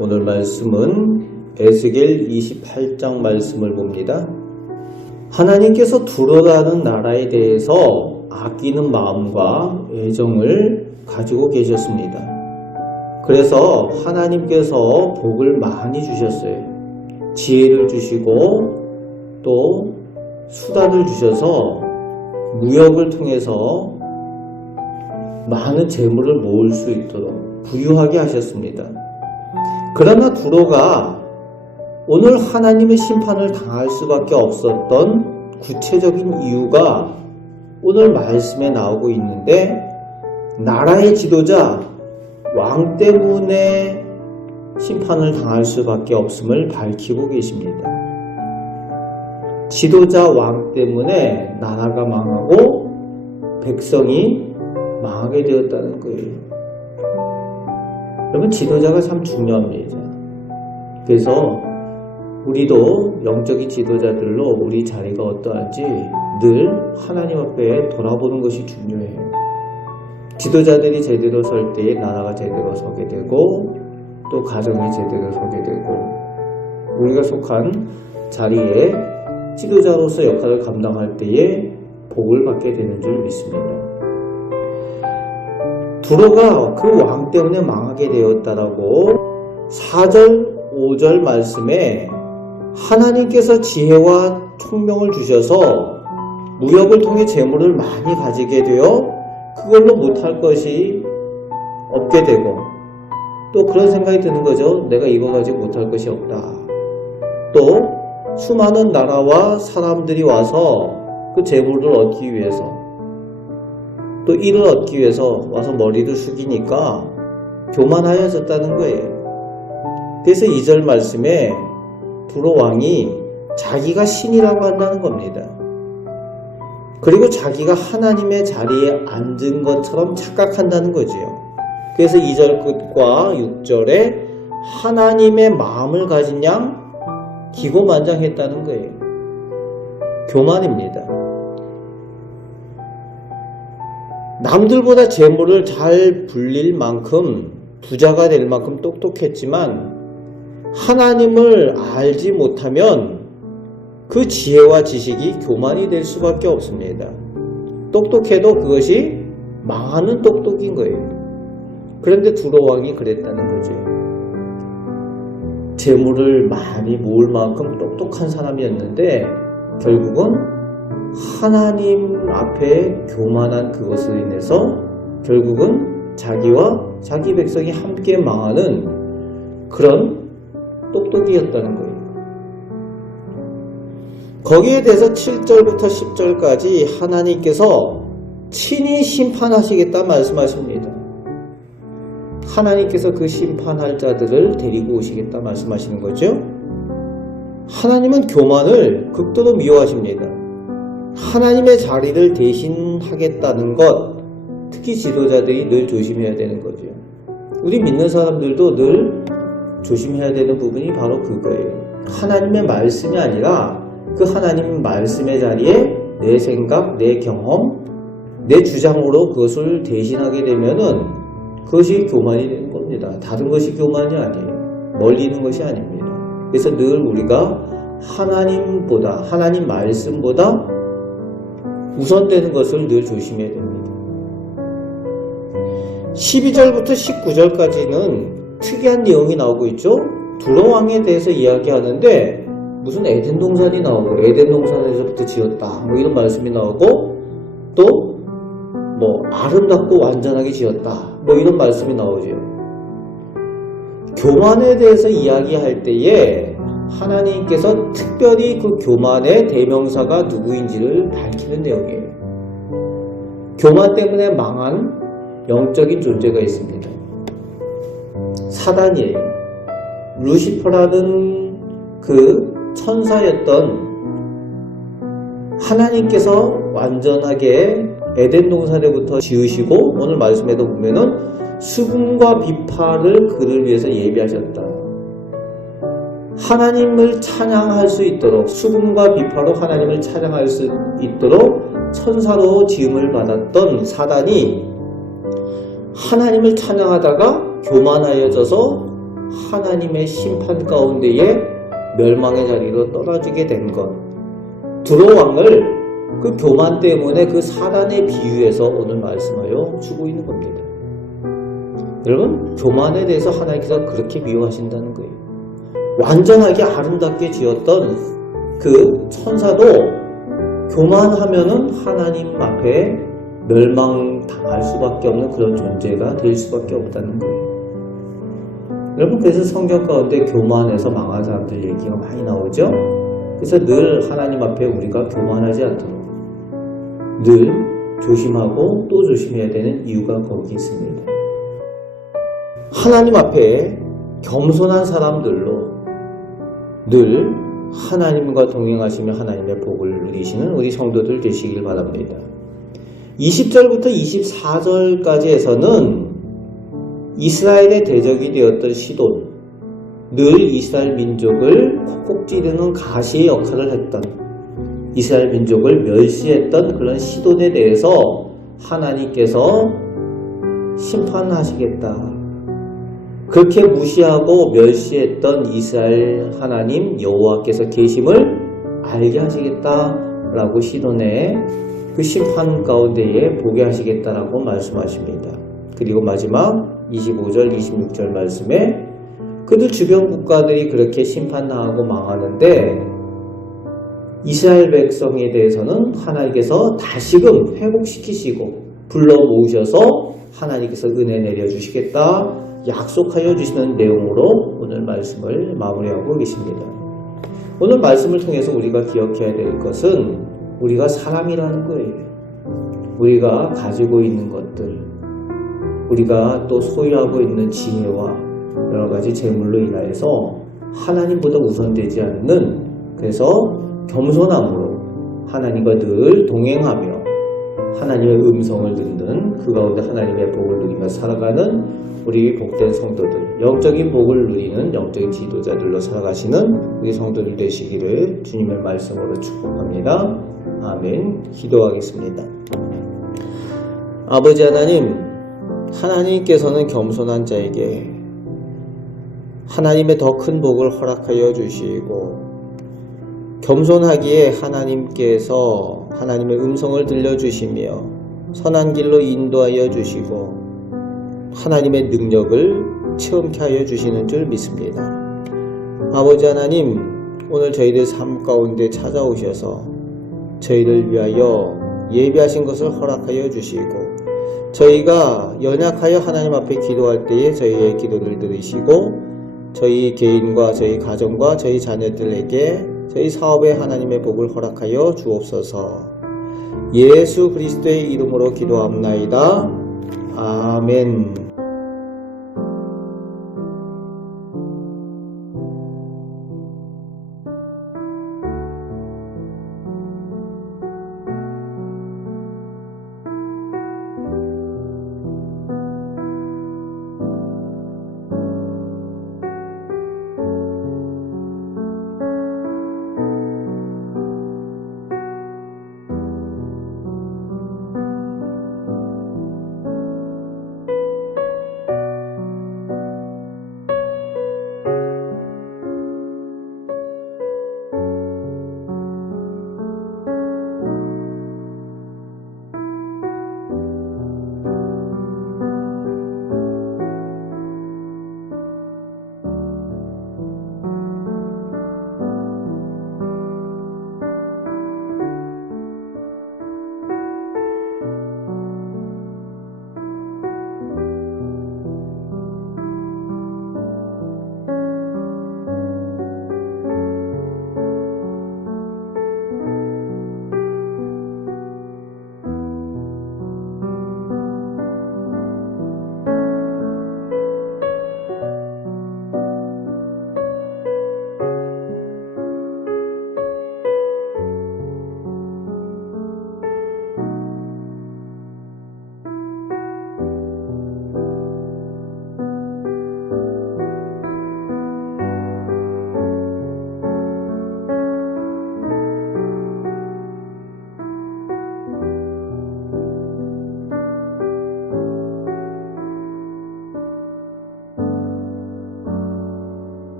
오늘 말씀은 에스겔 28장 말씀을 봅니다. 하나님께서 두로라는 나라에 대해서 아끼는 마음과 애정을 가지고 계셨습니다. 그래서 하나님께서 복을 많이 주셨어요. 지혜를 주시고 또 수단을 주셔서 무역을 통해서 많은 재물을 모을 수 있도록 부유하게 하셨습니다. 그러나 두로가 오늘 하나님의 심판을 당할 수밖에 없었던 구체적인 이유가 오늘 말씀에 나오고 있는데, 나라의 지도자 왕 때문에 심판을 당할 수밖에 없음을 밝히고 계십니다. 지도자 왕 때문에 나라가 망하고 백성이 망하게 되었다는 거예요. 여러분, 지도자가 참 중요합니다. 그래서 우리도 영적인 지도자들로 우리 자리가 어떠한지 늘 하나님 앞에 돌아보는 것이 중요해요. 지도자들이 제대로 설 때에 나라가 제대로 서게 되고 또 가정이 제대로 서게 되고 우리가 속한 자리에 지도자로서 역할을 감당할 때에 복을 받게 되는 줄 믿습니다. 두로가 그 왕 때문에 망하게 되었다라고 4절, 5절 말씀에 하나님께서 지혜와 총명을 주셔서 무역을 통해 재물을 많이 가지게 되어 그걸로 못할 것이 없게 되고 또 그런 생각이 드는 거죠. 내가 이거 가지고 못할 것이 없다. 또 수많은 나라와 사람들이 와서 그 재물을 얻기 위해서 또 일을 얻기 위해서 와서 머리를 숙이니까 교만하여졌다는 거예요. 그래서 2절 말씀에 두로 왕이 자기가 신이라고 한다는 겁니다. 그리고 자기가 하나님의 자리에 앉은 것처럼 착각한다는 거지요. 그래서 2절 끝과 6절에 하나님의 마음을 가진 양 기고만장했다는 거예요. 교만입니다. 남들보다 재물을 잘 불릴 만큼 부자가 될 만큼 똑똑했지만 하나님을 알지 못하면 그 지혜와 지식이 교만이 될 수밖에 없습니다. 똑똑해도 그것이 망하는 똑똑인 거예요. 그런데 두로 왕이 그랬다는 거죠. 재물을 많이 모을 만큼 똑똑한 사람이었는데 결국은 하나님 앞에 교만한 그것으로 인해서 결국은 자기와 자기 백성이 함께 망하는 그런 똑똑이었다는 거예요. 거기에 대해서 7절부터 10절까지 하나님께서 친히 심판하시겠다 말씀하십니다. 하나님께서 그 심판할 자들을 데리고 오시겠다 말씀하시는 거죠. 하나님은 교만을 극도로 미워하십니다. 하나님의 자리를 대신하겠다는 것, 특히 지도자들이 늘 조심해야 되는 거죠. 우리 믿는 사람들도 늘 조심해야 되는 부분이 바로 그거예요. 하나님의 말씀이 아니라 그 하나님 말씀의 자리에 내 생각, 내 경험, 내 주장으로 그것을 대신하게 되면은 그것이 교만이 되는 겁니다. 다른 것이 교만이 아니에요. 멀리 있는 것이 아닙니다. 그래서 늘 우리가 하나님보다, 하나님 말씀보다 우선되는 것을 늘 조심해야 됩니다. 12절부터 19절까지는 특이한 내용이 나오고 있죠. 두로 왕에 대해서 이야기하는데 무슨 에덴 동산이 나오고 에덴 동산에서부터 지었다 뭐 이런 말씀이 나오고 또 뭐 아름답고 완전하게 지었다 뭐 이런 말씀이 나오죠. 교만에 대해서 이야기할 때에 하나님께서 특별히 그 교만의 대명사가 누구인지를 밝히는 내용이에요. 교만 때문에 망한 영적인 존재가 있습니다. 사단이에요. 루시퍼라는 그 천사였던 하나님께서 완전하게 에덴 동산에부터 지으시고 오늘 말씀에도 보면은 수금과 비파를 그를 위해서 예비하셨다. 하나님을 찬양할 수 있도록 수금과 비파로 하나님을 찬양할 수 있도록 천사로 지음을 받았던 사단이 하나님을 찬양하다가 교만하여져서 하나님의 심판 가운데에 멸망의 자리로 떨어지게 된 것. 두로 왕을 그 교만 때문에 그 사단에 비유해서 오늘 말씀하여 주고 있는 겁니다. 여러분, 교만에 대해서 하나님께서 그렇게 미워하신다는 거예요. 완전하게 아름답게 지었던 그 천사도 교만하면은 하나님 앞에 멸망당할 수밖에 없는 그런 존재가 될 수밖에 없다는 거예요. 여러분, 그래서 성경 가운데 교만해서 망한 사람들 얘기가 많이 나오죠. 그래서 늘 하나님 앞에 우리가 교만하지 않도록 늘 조심하고 또 조심해야 되는 이유가 거기 있습니다. 하나님 앞에 겸손한 사람들로 늘 하나님과 동행하시며 하나님의 복을 누리시는 우리 성도들 되시길 바랍니다. 20절부터 24절까지에서는 이스라엘의 대적이 되었던 시돈, 늘 이스라엘 민족을 콕콕 찌르는 가시의 역할을 했던, 이스라엘 민족을 멸시했던 그런 시돈에 대해서 하나님께서 심판하시겠다. 그렇게 무시하고 멸시했던 이스라엘 하나님 여호와께서 계심을 알게 하시겠다라고 시돈의 그 심판 가운데에 보게 하시겠다라고 말씀하십니다. 그리고 마지막 25절, 26절 말씀에 그들 주변 국가들이 그렇게 심판당하고 망하는데 이스라엘 백성에 대해서는 하나님께서 다시금 회복시키시고 불러 모으셔서 하나님께서 은혜 내려주시겠다 약속하여 주시는 내용으로 오늘 말씀을 마무리하고 계십니다. 오늘 말씀을 통해서 우리가 기억해야 될 것은 우리가 사람이라는 거예요. 우리가 가지고 있는 것들, 우리가 또 소유하고 있는 지혜와 여러 가지 재물로 인하여서 하나님보다 우선되지 않는, 그래서 겸손함으로 하나님과 늘 동행하며 하나님의 음성을 듣는 그 가운데 하나님의 복을 누리며 살아가는 우리 복된 성도들, 영적인 복을 누리는 영적인 지도자들로 살아가시는 우리 성도들 되시기를 주님의 말씀으로 축복합니다. 아멘. 기도하겠습니다. 아버지 하나님, 하나님께서는 겸손한 자에게 하나님의 더 큰 복을 허락하여 주시고, 겸손하기에 하나님께서 하나님의 음성을 들려주시며 선한 길로 인도하여 주시고 하나님의 능력을 체험케 하여 주시는 줄 믿습니다. 아버지 하나님, 오늘 저희들 삶 가운데 찾아오셔서 저희를 위하여 예비하신 것을 허락하여 주시고, 저희가 연약하여 하나님 앞에 기도할 때에 저희의 기도를 들으시고 저희 개인과 저희 가정과 저희 자녀들에게 저희 사업에 하나님의 복을 허락하여 주옵소서. 예수 그리스도의 이름으로 기도합나이다. 아멘.